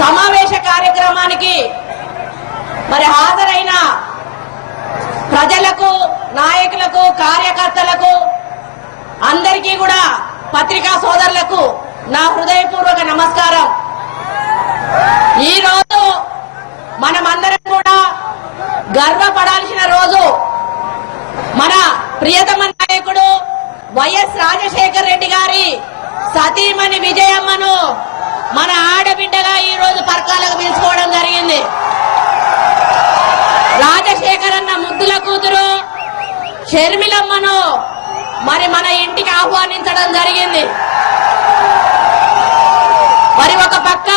సమావేశ కార్యక్రమానికి మరి హాజరైన ప్రజలకు, నాయకులకు, కార్యకర్తలకు అందరికీ కూడా పత్రికా సోదరులకు నా హృదయపూర్వక నమస్కారం. ఈ రోజు మనమందరం కూడా గర్వపడాల్సిన రోజు. మన ప్రియతమ నాయకుడు వైఎస్ రాజశేఖర్ రెడ్డి గారి సతీమణి విజయమ్మను మన ఆడబిడ్డగా ఈ రోజు పర్కాలకు పిలుచుకోవడం జరిగింది. రాజశేఖర్ అన్న ముద్దుల కూతురు షర్మిలమ్మను మరి మన ఇంటికి ఆహ్వానించడం జరిగింది. మరి ఒక పక్క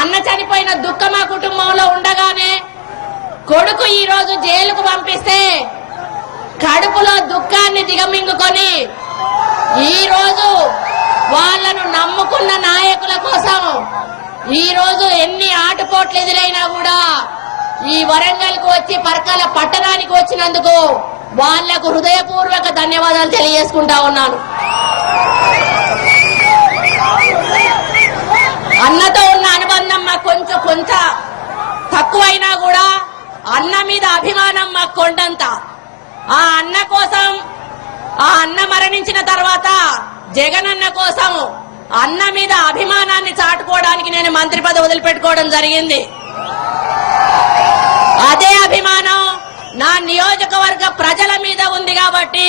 అన్న చనిపోయిన దుఃఖం ఆ కుటుంబంలో ఉండగానే కొడుకు ఈ రోజు జైలుకు పంపిస్తే కడుపులో దుఃఖాన్ని దిగమింగుకొని ఈ రోజు వాళ్లను నమ్ముకున్న నాయకుల కోసం ఈ రోజు ఎన్ని ఆటుపోట్లు ఎదురైనా కూడా ఈ వరంగల్ కు వచ్చి పర్కాల పట్టణానికి వచ్చినందుకు వాళ్లకు హృదయపూర్వక ధన్యవాదాలు తెలియజేసుకుంటా ఉన్నాను. అన్నతో ఉన్న అనుబంధం మాకు కొంచెం తక్కువైనా కూడా అన్న మీద అభిమానం మాకు కొండంత. ఆ అన్న కోసం, ఆ అన్న మరణించిన తర్వాత జగనన్న కోసం అన్న మీద అభిమానాన్ని చాటుకోవడానికి నేను మంత్రి పదవి వదిలిపెట్టుకోవడం జరిగింది. అదే అభిమానం నా నియోజకవర్గ ప్రజల మీద ఉంది కాబట్టి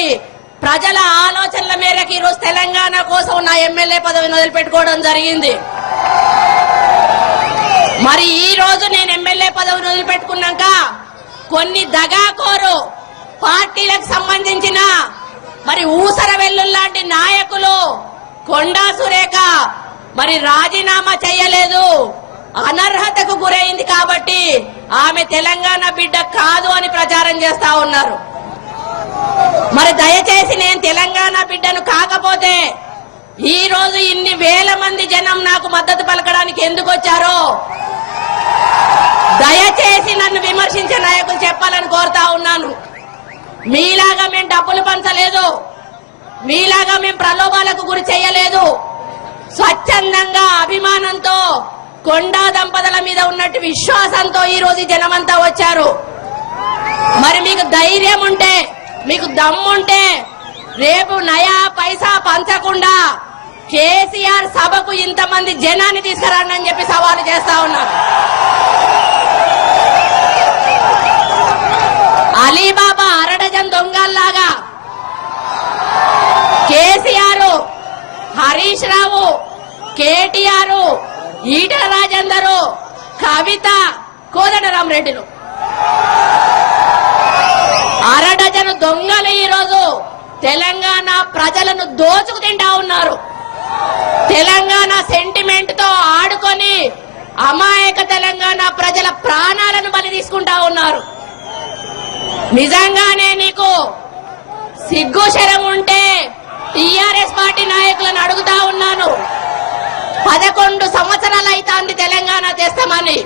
ప్రజల ఆలోచనల మేరకు ఈరోజు తెలంగాణ కోసం నా ఎమ్మెల్యే పదవిని వదిలిపెట్టుకోవడం జరిగింది. మరి ఈ రోజు నేను ఎమ్మెల్యే పదవిని వదిలిపెట్టుకున్నాక కొన్ని దగాకోరు పార్టీలకు సంబంధించిన మరి ఊసర వెల్లుల్లాంటి నాయకులు కొండా సురేఖ మరి రాజీనామా చేయలేదు, అనర్హతకు గురైంది కాబట్టి ఆమె తెలంగాణ బిడ్డ కాదు అని ప్రచారం చేస్తా ఉన్నారు. మరి దయచేసి నేను తెలంగాణ బిడ్డను కాకపోతే ఈ రోజు ఇన్ని వేల మంది జనం నాకు మద్దతు పలకడానికి ఎందుకు వచ్చారో దయచేసి నన్ను విమర్శించే నాయకులు చెప్పాలని కోరుతా ఉన్నాను. మీలాగా మేము డబ్బులు పంచలేదు, మీలాగా మేము ప్రలోభాలకు గురి చేయలేదు. స్వచ్ఛందంగా అభిమానంతో కొండా దంపతుల మీద ఉన్నట్టు విశ్వాసంతో ఈ రోజు జనమంతా వచ్చారు. మరి మీకు ధైర్యం ఉంటే, మీకు దమ్ముంటే రేపు నయా పైసా పంచకుండా కేసీఆర్ సభకు ఇంతమంది జనాన్ని తీసుకురండి అని చెప్పి సవాలు చేస్తా ఉన్నారు. అలీబాబా అరడజన్ దొంగల్లాగా కేసీఆర్, హరీష్ రావు, కేటీఆర్, ఈటల రాజేందర్, కవిత, కోదండరామరెడ్డిలు అరడజను దొంగలు ఈ రోజు తెలంగాణ ప్రజలను దోచుకు తింటా ఉన్నారు. తెలంగాణ సెంటిమెంట్ తో ఆడుకొని అమాయక తెలంగాణ ప్రజల ప్రాణాలను బలి తీసుకుంటా ఉన్నారు. నిజంగానే నీకు సిగ్గు శరం ఉంటే టీఆర్ఎస్ పార్టీ నాయకులను అడుగుతా ఉన్నాను. 11 సంవత్సరాలు అయితాంది తెలంగాణ తెస్తామని,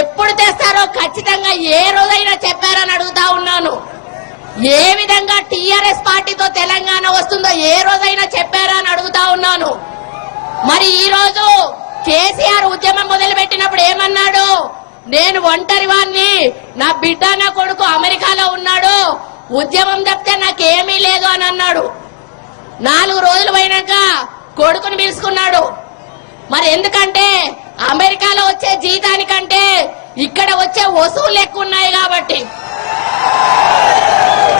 ఎప్పుడు తెస్తారో ఖచ్చితంగా ఏ రోజైనా చెప్పారని అడుగుతా ఉన్నాను. ఏ విధంగా టీఆర్ఎస్ పార్టీతో తెలంగాణ వస్తుందో ఏ రోజైనా చెప్పారా అని అడుగుతా ఉన్నాను. మరి ఈ రోజు కేసీఆర్ ఉద్యమం మొదలు పెట్టినప్పుడు ఏమన్నాడు? నేను ఒంటరి వాణ్ణి, నా బిడ్డ నా కొడుకు అమెరికాలో ఉన్నాడు, ఉద్యమం తప్పితే నాకేమీ లేదు అని అన్నాడు. 4 రోజులు పోయినాక కొడుకుని పిలుచుకున్నాడు. మరి ఎందుకంటే అమెరికాలో వచ్చే జీతానికంటే ఇక్కడ వచ్చే వసూలు ఎక్కువ ఉన్నాయి కాబట్టి.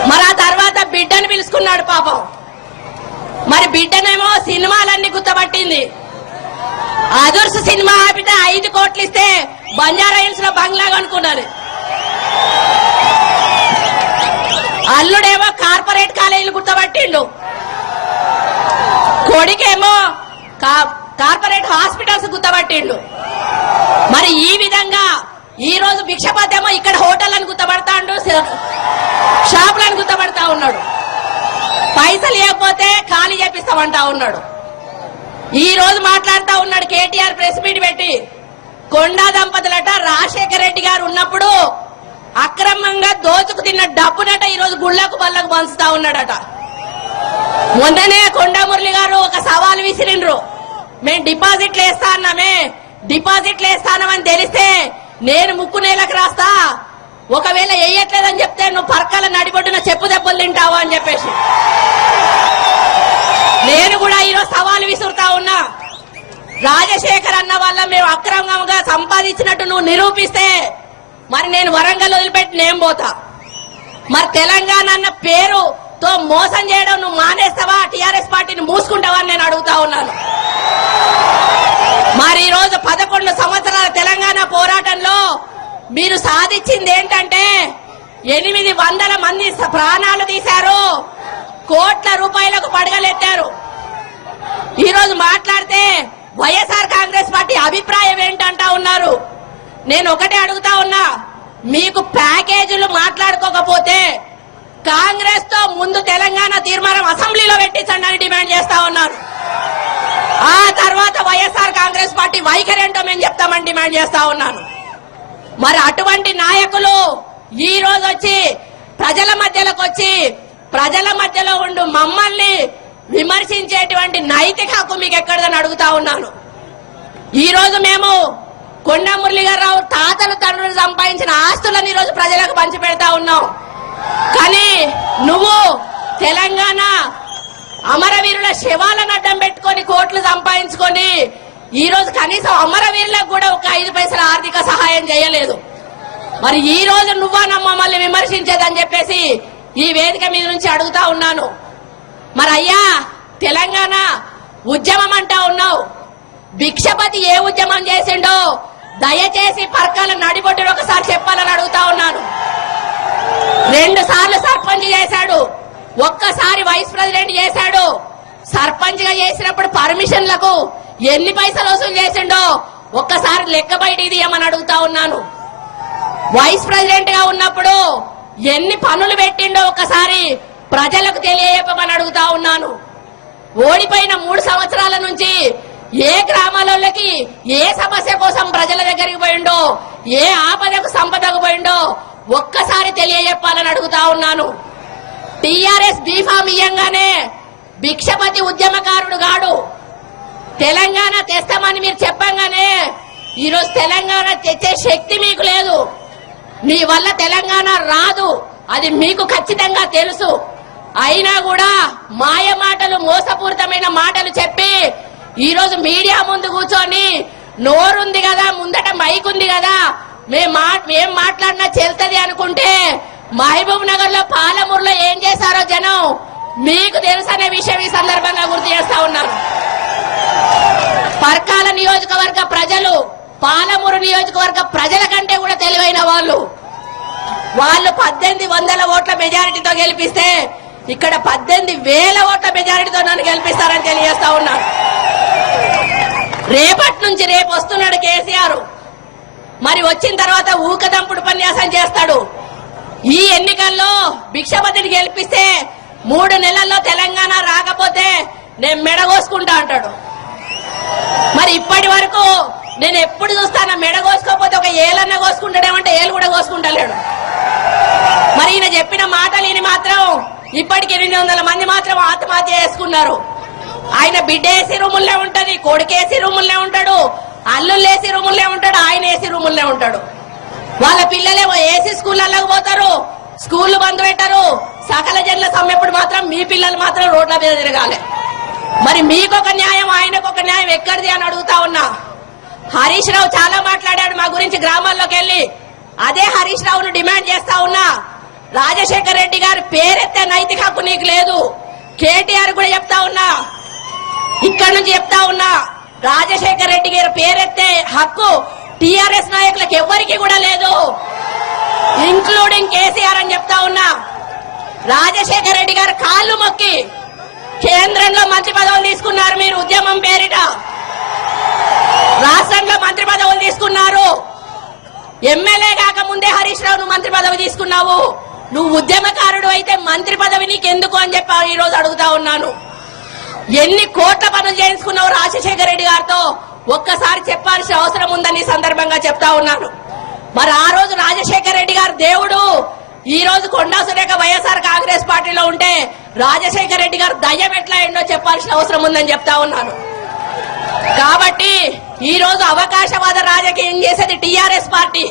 మరి ఆ తర్వాత బిడ్డను పిలుచుకున్నాడు పాపం. మరి బిడ్డనేమో సినిమాలన్నీ గుర్తపట్టింది. అదుర్స్ సినిమా ఆపితే 5 కోట్లు ఇస్తే బంజారా హిల్స్ లో బంగ్లా కొనుక్కున్నాడు. అల్లుడేమో కార్పొరేట్ కాలేజీలు గుర్తపట్టిండు, కొడుకేమో కార్పొరేట్ హాస్పిటల్స్ గుర్తపట్టిండు. మరి ఈ విధంగా ఈ రోజు భిక్షపతేమో ఇక్కడ హోటళ్లను గుర్తపడతాడు, షాపులను గుర్తపడతా ఉన్నాడు. పైసలు లేకపోతే ఖాళీ చేపిస్తామంటా ఉన్నాడు. ఈ రోజు మాట్లాడుతా ఉన్నాడు కేటీఆర్ ప్రెస్ మీట్ పెట్టి, కొండా దంపతులట రాజశేఖర రెడ్డి గారు ఉన్నప్పుడు అక్రమంగా దోచుకు తిన్న డబ్బునట ఈ రోజు గుళ్లకు బళ్లకు పంచుతా ఉన్నాడట. మొన్ననే కొండా మురళి గారు ఒక సవాల్ విసిరిండ్రు. మేము డిపాజిట్లు వేస్తా అన్నామే, డిపాజిట్లు వేస్తానమని తెలిస్తే నేను ముక్కు నేలకు రాస్తా, ఒకవేళ వేయట్లేదని చెప్తే నువ్వు పర్కాల నడిబొడ్డున చెప్పు దెబ్బలు తింటావు అని చెప్పేసి నేను కూడా ఈరోజు సవాలు విసురుతా ఉన్నా. రాజశేఖర్ అన్న వల్ల మేము అక్రమంగా సంపాదించినట్టు నువ్వు నిరూపిస్తే మరి నేను వరంగల్ వదిలిపెట్టి నేను పోతా. మరి తెలంగాణ అన్న పేరుతో మోసం చేయడం నువ్వు మానేస్తావా, టీఆర్ఎస్ పార్టీని మూసుకుంటావా అని నేను అడుగుతా ఉన్నాను. మరి ఈ రోజు 11 సంవత్సరాల తెలంగాణ పోరాటంలో మీరు సాధించింది ఏంటంటే 800 మంది ప్రాణాలు తీశారు, కోట్ల రూపాయలకు పడగలెత్తారు. ఈ రోజు మాట్లాడితే వైఎస్ఆర్ కాంగ్రెస్ పార్టీ అభిప్రాయం ఏంటంటా ఉన్నారు. నేను ఒకటే అడుగుతా ఉన్నా, మీకు ప్యాకేజీలు మాట్లాడుకోకపోతే కాంగ్రెస్ తో ముందు తెలంగాణ తీర్మానం అసెంబ్లీలో పెట్టించండి అని డిమాండ్ చేస్తా ఉన్నారు. ఆ తర్వాత వైఎస్ఆర్ కాంగ్రెస్ పార్టీ వైఖరి ఏంటో మేము చెప్తామని డిమాండ్ చేస్తా ఉన్నాను. మరి అటువంటి నాయకులు ఈ రోజు వచ్చి ప్రజల మధ్యలోకి వచ్చి ప్రజల మధ్యలో ఉండు మమ్మల్ని విమర్శించేటువంటి నైతిక హక్కు మీకు ఎక్కడదని అడుగుతా ఉన్నాను. ఈ రోజు మేము కొండ మురళీధరరావు తాతలు తండ్రులు సంపాదించిన ఆస్తులను ఈ రోజు ప్రజలకు పంచిపెడతా ఉన్నాం. కానీ నువ్వు తెలంగాణ అమరవీరుల శవాలను అడ్డం పెట్టుకొని కోట్లు సంపాదించుకొని ఈ రోజు కనీసం అమరవీరులకు కూడా ఒక 5 పైసల ఆర్థిక సహాయం చేయలేదు. మరి ఈ రోజు నువ్వా మమ్మల్ని విమర్శించేదని చెప్పేసి ఈ వేదిక మీద నుంచి అడుగుతా ఉన్నాను. మరి అయ్యా తెలంగాణ ఉద్యమం అంటా ఉన్నావు, భిక్షపతి ఏ ఉద్యమం చేసిండో దయచేసి పర్కాల నడిబొడ్డును ఒకసారి చెప్పాలని అడుగుతా ఉన్నాను. 2 సార్లు సర్పంచ్ చేశాడు, ఒక్కసారి వైస్ ప్రెసిడెంట్ చేశాడు. సర్పంచ్ గా చేసినప్పుడు పర్మిషన్లకు ఎన్ని పైసలు వసూలు చేసిండో ఒక్కసారి లెక్క బయటికి తీయమని అడుగుతా ఉన్నాను. వైస్ ప్రెసిడెంట్ గా ఉన్నప్పుడు ఎన్ని పనులు పెట్టిండో ఒక్కసారి ప్రజలకు తెలియజెప్పమని అడుగుతా ఉన్నాను. ఓడిపోయిన 3 సంవత్సరాల నుంచి ఏ గ్రామాలకి ఏ సమస్య కోసం ప్రజల దగ్గరికి పోయిండో, ఏ ఆపదకు సంపదకు పోయిండో ఒక్కసారి తెలియజెప్పాలని అడుగుతా ఉన్నాను. టీఆర్ఎస్ బీఫామ్ ఇయ్యంగానే భిక్షపతి ఉద్యమకారుడు గాడు తెలంగాణ తెస్తామని మీరు చెప్పంగానే ఈరోజు తెలంగాణ తెచ్చే శక్తి మీకు లేదు. మీ వల్ల తెలంగాణ రాదు, అది మీకు ఖచ్చితంగా తెలుసు. అయినా కూడా మాయ మాటలు, మోసపూరితమైన మాటలు చెప్పి ఈ రోజు మీడియా ముందు కూర్చొని నోరుంది కదా, ముందట మైక్ ఉంది కదా, మేం మాట్లాడినా చెల్తది అనుకుంటే మహబూబ్ నగర్ లో పాలమూరులో ఏం చేశారో జనం మీకు తెలుసు అనే విషయం ఈ సందర్భంగా గుర్తు చేస్తా ఉన్నారు. పర్కాల నియోజకవర్గ ప్రజలు పాలమూరు నియోజకవర్గ ప్రజల కంటే కూడా తెలివైన వాళ్ళు 1800 ఓట్ల మెజారిటీతో గెలిపిస్తే ఇక్కడ 18,000 ఓట్ల మెజారిటీతో నన్ను గెలిపిస్తారని తెలియజేస్తా ఉన్నాను. రేపటి నుంచి రేపు వస్తున్నాడు కేసీఆర్, మరి వచ్చిన తర్వాత ఊకదంపుడు ఉపన్యాసం చేస్తాడు. ఈ ఎన్నికల్లో భిక్షపతిని గెలిపిస్తే 3 నెలల్లో తెలంగాణ రాకపోతే నేను మెడగోసుకుంటా అంటాడు. మరి ఇప్పటి వరకు నేను ఎప్పుడు చూస్తాను మెడగోసుకోకపోతే ఒక ఏలన్న కోసుకుంటాడేమంటే ఏలు కూడా కోసుకుంటలేడు. మరి ఈయన చెప్పిన మాటలు ఈయన మాత్రం ఇప్పటికి 800 మంది మాత్రం ఆత్మహత్య చేసుకున్నారు. ఆయన బిడ్డ ఏసీ రూముల్లో ఉంటది, కొడుకు ఏసీ రూముల్లో ఉంటాడు, అల్లుళ్ళు ఏసీ రూముల్లో ఉంటాడు, ఆయన ఏసీ రూముల్లో ఉంటాడు. వాళ్ళ పిల్లలేమో ఏసీ స్కూళ్ళకి పోతారు, స్కూళ్లు బంద్ పెట్టారు. సకల జనుల సమ్మెప్పుడు మాత్రం మీ పిల్లలు మాత్రం రోడ్ల మీద తిరగాలి. మరి మీకొక న్యాయం ఆయనకొక న్యాయం ఎక్కడిది అని అడుగుతా ఉన్నా. హరీష్ రావు చాలా మాట్లాడాడు మా గురించి గ్రామాల్లోకి వెళ్లి. అదే హరీష్ రావును డిమాండ్ చేస్తా ఉన్నా, రాజశేఖర్ రెడ్డి గారి పేరెత్తే నైతిక హక్కు నీకు లేదు. కేటీఆర్ కూడా చెప్తా ఉన్నా, ఇక్కడ నుంచి చెప్తా ఉన్నా, రాజశేఖర్ రెడ్డి గారి పేరెత్తే హక్కు టీఆర్ఎస్ నాయకులకు ఎవ్వరికి కూడా లేదు, ఇంక్లూడింగ్ కేసీఆర్ అని చెప్తా ఉన్నా. రాజశేఖర్ రెడ్డి గారు కాళ్ళు మొక్కి కేంద్రంలో మంత్రి పదవులు తీసుకున్నారు. మీరు ఉద్యమం పేరిట రాష్ట్రంలో మంత్రి పదవులు తీసుకున్నారు. ఎమ్మెల్యే కాకముందే హరీష్ రావు నువ్వు మంత్రి పదవి తీసుకున్నావు. నువ్వు ఉద్యమకారుడు అయితే మంత్రి పదవి నీకెందుకు అని చెప్పి ఈ రోజు అడుగుతా ఉన్నాను. ఎన్ని కోట్ల పనులు చేయించుకున్నావు రాజశేఖర్ రెడ్డి గారితో ఒక్కసారి చెప్పాల్సిన అవసరం ఉందని సందర్భంగా చెప్తా ఉన్నాను. మరి ఆ రోజు రాజశేఖర్ రెడ్డి గారు దేవుడు, ఈ రోజు కొండా సురేఖ వైఎస్ఆర్ కాంగ్రెస్ పార్టీలో ఉంటే రాజశేఖర్ రెడ్డి గారు దయ్యం ఎట్లా ఎండో చెప్పాల్సిన అవసరం ఉందని చెప్తా ఉన్నాను. కాబట్టి ఈ రోజు అవకాశవాద రాజకీయం చేసేది టీఆర్ఎస్ పార్టీ.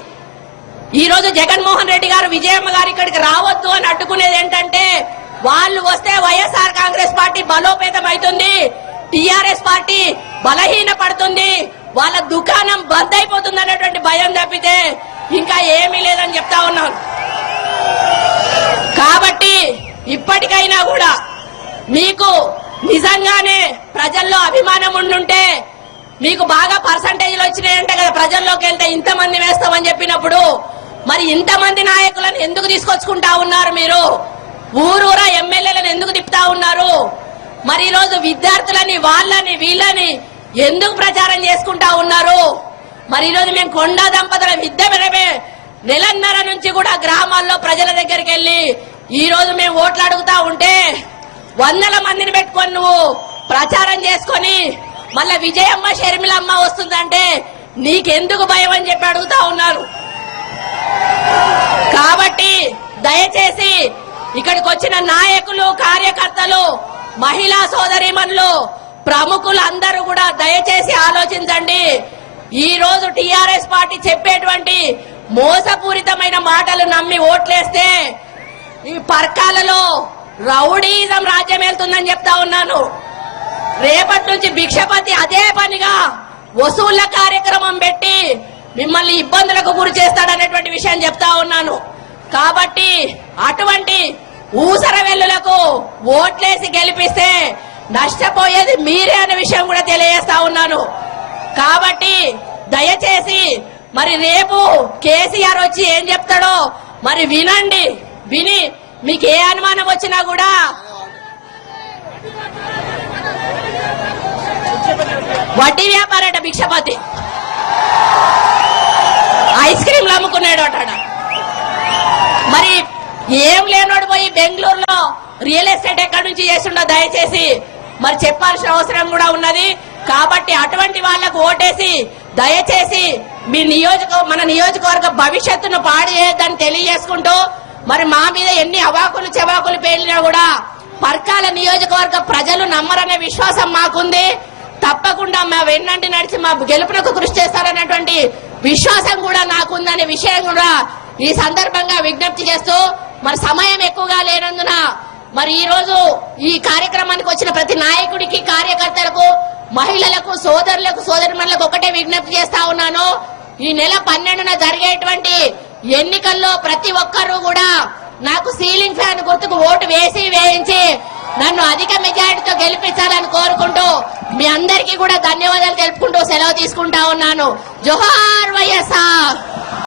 ఈ రోజు జగన్మోహన్ రెడ్డి గారు విజయమ్మ గారు ఇక్కడికి రావద్దు అని అడ్డుకునేది ఏంటంటే వాళ్ళు వస్తే వైఎస్ఆర్ కాంగ్రెస్ పార్టీ బలోపేతం అవుతుంది, టీఆర్ఎస్ పార్టీ బలహీన పడుతుంది, వాళ్ళ దుకాణం బంద్ అయిపోతుంది అనేటువంటి భయం తప్పితే ఇంకా ఏమీ లేదని చెప్తా ఉన్నాను. కాబట్టి ఇప్పటికైనా కూడా మీకు నిజంగానే ప్రజల్లో అభిమానం ఉండుంటే, మీకు బాగా పర్సంటేజ్లు వచ్చినాయంటే కదా ప్రజల్లోకి వెళ్తే ఇంతమంది వేస్తామని చెప్పినప్పుడు, మరి ఇంతమంది నాయకులను ఎందుకు తీసుకొచ్చుకుంటా ఉన్నారు మీరు? ఊరూరా ఎమ్మెల్యేలను ఎందుకు తిప్పుతా ఉన్నారు? మరి ఈ రోజు విద్యార్థులని వాళ్ళని వీళ్ళని ఎందుకు ప్రచారం చేసుకుంటా ఉన్నారు? మరి ఈ రోజు మేము కొండా దంపతుల విద్య నెలన్నర నుంచి కూడా గ్రామాల్లో ప్రజల దగ్గరికి వెళ్లి ఈ రోజు మేము ఓట్లు అడుగుతా ఉంటే వందల మందిని పెట్టుకొని నువ్వు ప్రచారం చేసుకొని మళ్ళా విజయమ్మ షర్మిలమ్మ వస్తుందంటే నీకెందుకు భయం అని చెప్పి అడుగుతా ఉన్నారు. కాబట్టి దయచేసి ఇక్కడికి వచ్చిన నాయకులు, కార్యకర్తలు, మహిళా సోదరీమణులు, ప్రముఖులు అందరూ కూడా దయచేసి ఆలోచించండి. ఈ రోజు టీఆర్ఎస్ పార్టీ చెప్పేటువంటి మోసపూరితమైన మాటలు నమ్మి ఓట్లేస్తే ఈ పర్కాలలో రౌడీజం రాజ్యం వెళ్తుందని చెప్తా ఉన్నాను. రేపటి నుంచి భిక్షపతి అదే పనిగా వసూళ్ల కార్యక్రమం పెట్టి మిమ్మల్ని ఇబ్బందులకు గురి చేస్తాడనేటువంటి విషయం చెప్తా ఉన్నాను. కాబట్టి అటువంటి ఊసర వెల్లులకు ఓట్లేసి గెలిపిస్తే నష్టపోయేది మీరే అనే విషయం కూడా తెలియజేస్తా ఉన్నాను. కాబట్టి దయచేసి మరి రేపు కేసీఆర్ వచ్చి ఏం చెప్తాడో మరి వినండి. విని మీకు ఏ అనుమానం వచ్చినా కూడా వడ్డీ వ్యాపారట భిక్షపతి ఐస్ క్రీంలు అమ్ముకున్నాడు అట. మరి ఏం లేనోడు పోయి బెంగళూరులో రియల్ ఎస్టేట్ ఎక్కడి నుంచి చేస్తుండో దయచేసి మరి చెప్పాల్సిన అవసరం కూడా ఉన్నది. కాబట్టి అటువంటి వాళ్లకు ఓటేసి దయచేసి మీ మన నియోజకవర్గ భవిష్యత్తును పాడు చేయొద్దని తెలియజేసుకుంటూ, మరి మా మీద ఎన్ని అవాకులు చెవాకులు పేలినా కూడా పర్కాల నియోజకవర్గ ప్రజలు నమ్మరనే విశ్వాసం మాకుంది. తప్పకుండా మా వెన్నంటి నడిచి మా గెలుపునకు కృషి చేస్తారనేటువంటి విశ్వాసం కూడా నాకుందనే విషయం కూడా ఈ సందర్భంగా విజ్ఞప్తి చేస్తూ, మరి సమయం ఎక్కువగా లేనందున మరి ఈ రోజు ఈ కార్యక్రమానికి వచ్చిన ప్రతి నాయకుడికి, కార్యకర్తలకు, మహిళలకు, సోదరులకు, సోదరిమణులకు ఒకటే విజ్ఞప్తి చేస్తా ఉన్నాను. ఈ నెల 12న జరిగేటువంటి ఎన్నికల్లో ప్రతి ఒక్కరూ కూడా నాకు సీలింగ్ ఫ్యాన్ గుర్తుకు ఓటు వేయించి నన్ను అధిక మెజారిటీతో గెలిపించాలని కోరుకుంటూ మీ అందరికీ కూడా ధన్యవాదాలు తెలుపుకుంటూ సెలవు తీసుకుంటా ఉన్నాను. జోహార్ వైఎస్ఆర్.